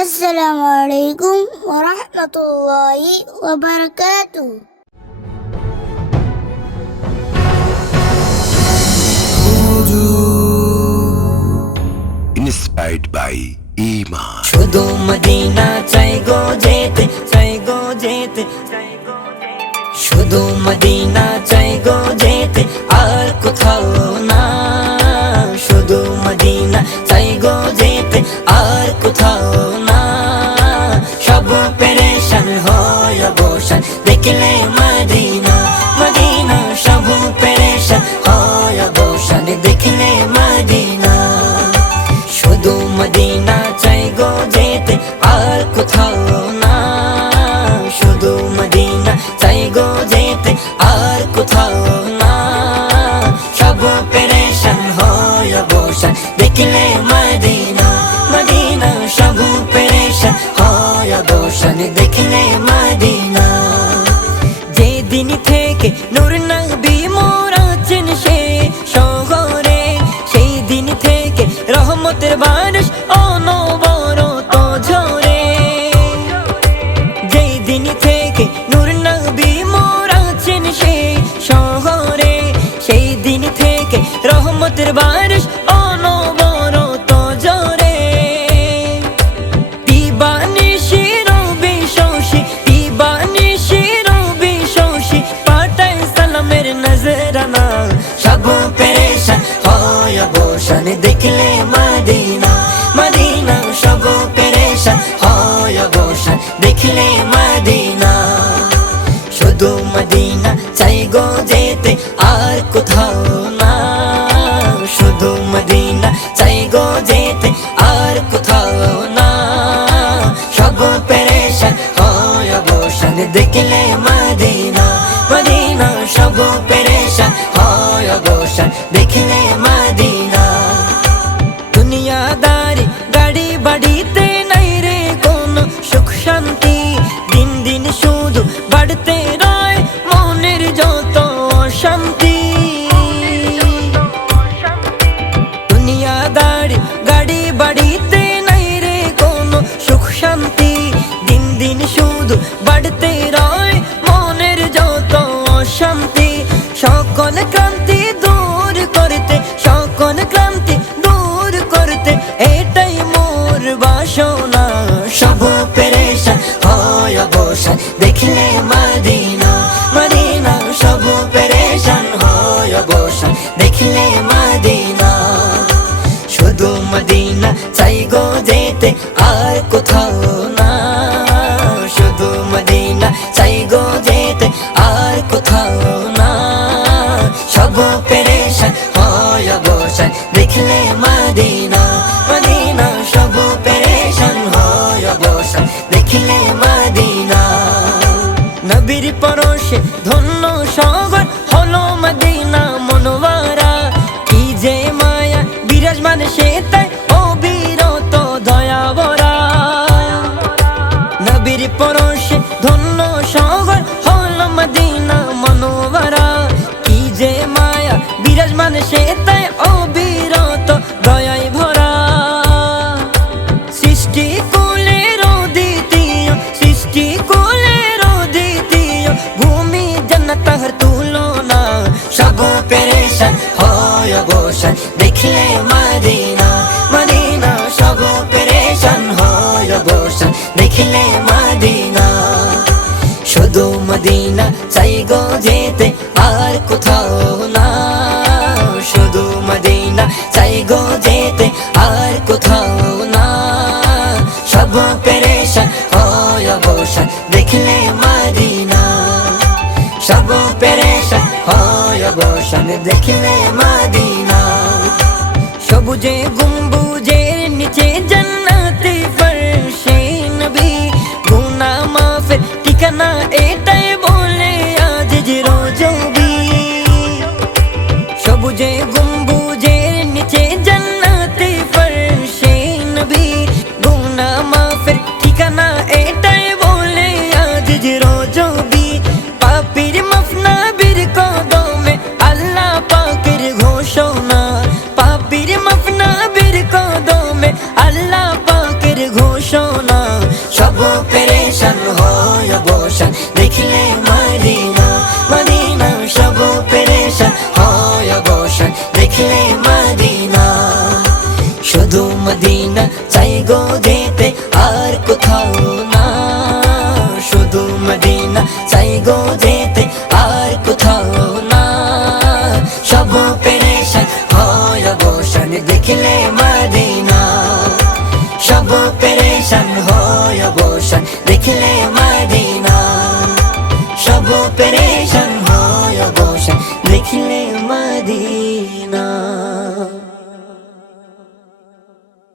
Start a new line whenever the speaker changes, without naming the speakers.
আসসালামু আলাইকুম ওরহমতুল্লাহি ওবরকাতু
Inspired by Iman.
শুধু মদিনা চাই গো যেতে চাই গো যেতে শুধু মদিনা চাই হয় অবসান দেখলে মদিনা মদিনা সব পেরেশান হয় অবসান দেখলে মদিনা শুধু মদিনা চাই গো যেতে আর কোথাও যেদিন থেকে নূর নবী মোরাছেন সে সালামের নজরানা সব পেরেশান হয় অবসান দেখলে মদিনা মদিনা সব পেরেশান হয় অবসান দেখলে মদিনা অবসান দেখলে মদিনা দুনিয়াদারি গাড়ি বাড়িতে নাই রে কোন সুখ শান্তি দিন দিন শুধু বাড়তে রয় মনের যত অশান্তি দুনিয়াদারি গাড়ি বাড়িতে নাই রে কোন সুখ শান্তি দিন দিন শুধু সে দেখলে মদিনা। শুধু মদিনা, চাই গো যেতে আর কোথাও না। শুধু মদিনা, চাই গো যেতে আর কোথাও না। সব পেরেশান হয় অবসান দেখলে মদিনা। সব পেরেশান হয় অবসান দেখলে মদিনা। সবুজে গুম্বুজের গম্বুজে গম্বুজের নিচে জান্নাতে ফরশে নবী গুনা মাফের ঠিকানা এটাই বলে আজ যে রোজবি পাপির মফনা বীর কদমে আল্লাহ পাকের ঘোষণা পাপির মফনা বীর কদমে আল্লাহ পাকের ঘোষণা সব পেরেশান হয় অবসান শুধু মদিনা চাই গো দেতে আর কোথাও না। শুধু মদিনা চাই গো দেতে আর কোথাও না। সব পেরেশান হয় অবসান, দেখলে মদিনা। সব পেরেশান হয় অবসান, দেখলে মদিনা। সব পেরেশান হয় অবসান, দেখলে মদিনা।